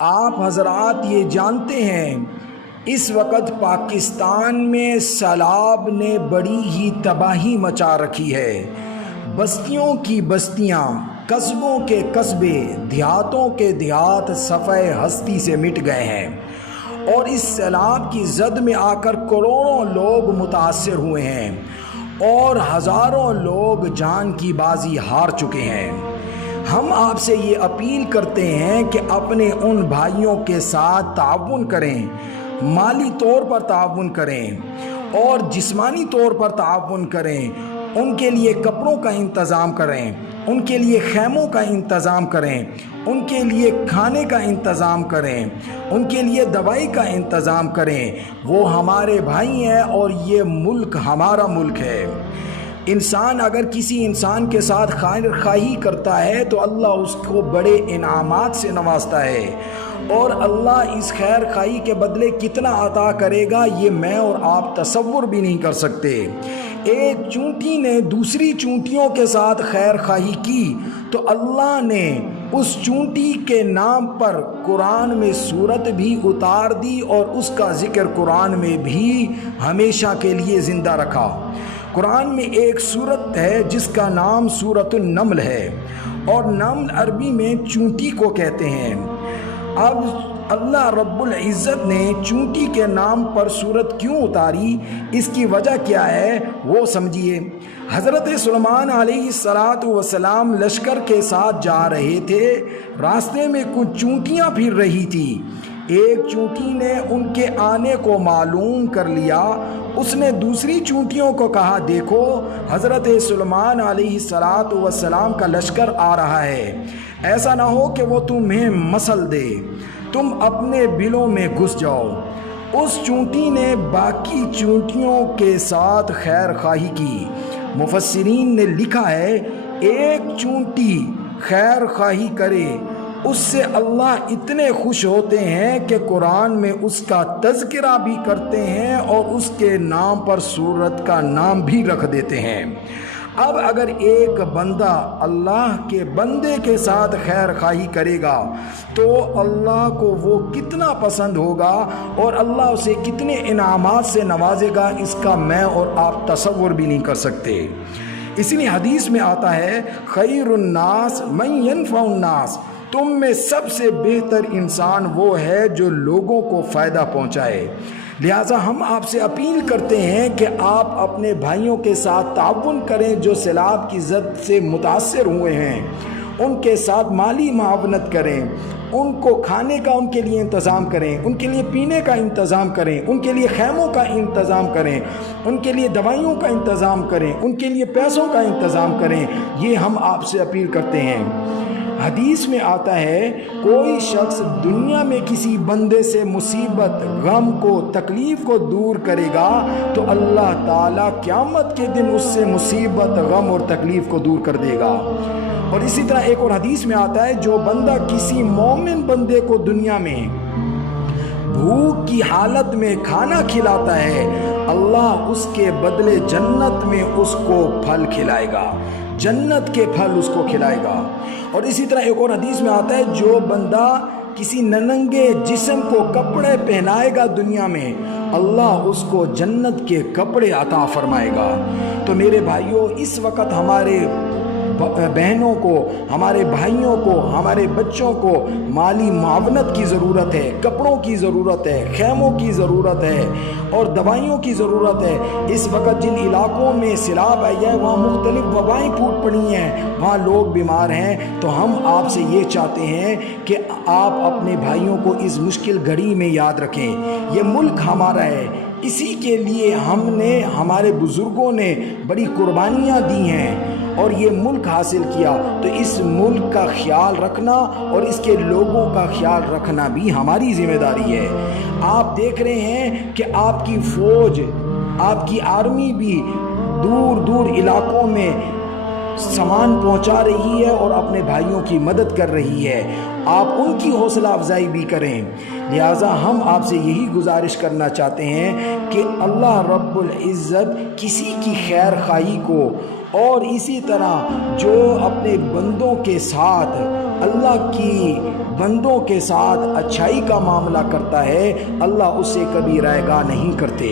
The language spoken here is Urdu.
آپ حضرات یہ جانتے ہیں اس وقت پاکستان میں سیلاب نے بڑی ہی تباہی مچا رکھی ہے۔ بستیوں کی بستیاں، قصبوں کے قصبے، دیہاتوں کے دیہات صفحہ ہستی سے مٹ گئے ہیں، اور اس سیلاب کی زد میں آ کر کروڑوں لوگ متاثر ہوئے ہیں اور ہزاروں لوگ جان کی بازی ہار چکے ہیں۔ ہم آپ سے یہ اپیل کرتے ہیں کہ اپنے ان بھائیوں کے ساتھ تعاون کریں، مالی طور پر تعاون کریں اور جسمانی طور پر تعاون کریں۔ ان کے لیے کپڑوں کا انتظام کریں، ان کے لیے خیموں کا انتظام کریں، ان کے لیے کھانے کا انتظام کریں، ان کے لیے دوائی کا انتظام کریں۔ وہ ہمارے بھائی ہیں اور یہ ملک ہمارا ملک ہے۔ انسان اگر کسی انسان کے ساتھ خیر خواہی کرتا ہے تو اللہ اس کو بڑے انعامات سے نوازتا ہے، اور اللہ اس خیر خواہی کے بدلے کتنا عطا کرے گا یہ میں اور آپ تصور بھی نہیں کر سکتے۔ ایک چونٹی نے دوسری چونٹیوں کے ساتھ خیر خواہی کی تو اللہ نے اس چونٹی کے نام پر قرآن میں سورت بھی اتار دی اور اس کا ذکر قرآن میں بھی ہمیشہ کے لیے زندہ رکھا۔ قرآن میں ایک سورت ہے جس کا نام سورۃ النمل ہے، اور نمل عربی میں چونٹی کو کہتے ہیں۔ اب اللہ رب العزت نے چونٹی کے نام پر سورت کیوں اتاری، اس کی وجہ کیا ہے وہ سمجھیے۔ حضرت سلیمان علیہ السلام لشکر کے ساتھ جا رہے تھے، راستے میں کچھ چونٹیاں پھر رہی تھی۔ ایک چونٹی نے ان کے آنے کو معلوم کر لیا، اس نے دوسری چونٹیوں کو کہا دیکھو حضرت سلیمان علیہ السلام کا لشکر آ رہا ہے، ایسا نہ ہو کہ وہ تمہیں مسل دے، تم اپنے بلوں میں گھس جاؤ۔ اس چونٹی نے باقی چونٹیوں کے ساتھ خیر خواہی کی۔ مفسرین نے لکھا ہے ایک چونٹی خیر خواہی کرے اس سے اللہ اتنے خوش ہوتے ہیں کہ قرآن میں اس کا تذکرہ بھی کرتے ہیں اور اس کے نام پر سورت کا نام بھی رکھ دیتے ہیں۔ اب اگر ایک بندہ اللہ کے بندے کے ساتھ خیر خواہی کرے گا تو اللہ کو وہ کتنا پسند ہوگا اور اللہ اسے کتنے انعامات سے نوازے گا، اس کا میں اور آپ تصور بھی نہیں کر سکتے۔ اسی لیے حدیث میں آتا ہے خیر الناس من ینفع الناس، تم میں سب سے بہتر انسان وہ ہے جو لوگوں کو فائدہ پہنچائے۔ لہٰذا ہم آپ سے اپیل کرتے ہیں کہ آپ اپنے بھائیوں کے ساتھ تعاون کریں جو سیلاب کی زد سے متاثر ہوئے ہیں، ان کے ساتھ مالی معاونت کریں، ان کو کھانے کا ان کے لیے انتظام کریں، ان کے لیے پینے کا انتظام کریں، ان کے لیے خیموں کا انتظام کریں، ان کے لیے دوائیوں کا انتظام کریں، ان کے لیے پیسوں کا انتظام کریں۔ یہ ہم آپ سے اپیل کرتے ہیں۔ حدیث میں آتا ہے کوئی شخص دنیا میں کسی بندے سے مصیبت، غم کو، تکلیف کو دور کرے گا تو اللہ تعالیٰ قیامت کے دن اس سے مصیبت، غم اور تکلیف کو دور کر دے گا۔ اور اسی طرح ایک اور حدیث میں آتا ہے جو بندہ کسی مومن بندے کو دنیا میں بھوک کی حالت میں کھانا کھلاتا ہے، اللہ اس کے بدلے جنت میں اس کو پھل کھلائے گا، جنت کے پھل اس کو کھلائے گا۔ اور اسی طرح ایک اور حدیث میں آتا ہے جو بندہ کسی ننگے جسم کو کپڑے پہنائے گا دنیا میں، اللہ اس کو جنت کے کپڑے عطا فرمائے گا۔ تو میرے بھائیوں، اس وقت ہمارے بہنوں کو، ہمارے بھائیوں کو، ہمارے بچوں کو مالی معاونت کی ضرورت ہے، کپڑوں کی ضرورت ہے، خیموں کی ضرورت ہے اور دوائیوں کی ضرورت ہے۔ اس وقت جن علاقوں میں سیلاب آئی ہے وہاں مختلف وبائیں پھوٹ پڑی ہیں، وہاں لوگ بیمار ہیں، تو ہم آپ سے یہ چاہتے ہیں کہ آپ اپنے بھائیوں کو اس مشکل گھڑی میں یاد رکھیں۔ یہ ملک ہمارا ہے، اسی کے لیے ہمارے بزرگوں نے بڑی قربانیاں دی ہیں اور یہ ملک حاصل کیا، تو اس ملک کا خیال رکھنا اور اس کے لوگوں کا خیال رکھنا بھی ہماری ذمہ داری ہے۔ آپ دیکھ رہے ہیں کہ آپ کی فوج، آپ کی آرمی بھی دور دور علاقوں میں سامان پہنچا رہی ہے اور اپنے بھائیوں کی مدد کر رہی ہے، آپ ان کی حوصلہ افزائی بھی کریں۔ لہٰذا ہم آپ سے یہی گزارش کرنا چاہتے ہیں کہ اللہ رب العزت کسی کی خیر خواہی کو اور اسی طرح جو اپنے بندوں کے ساتھ اللہ کی بندوں کے ساتھ اچھائی کا معاملہ کرتا ہے اللہ اسے کبھی رائیگاں نہیں کرتے۔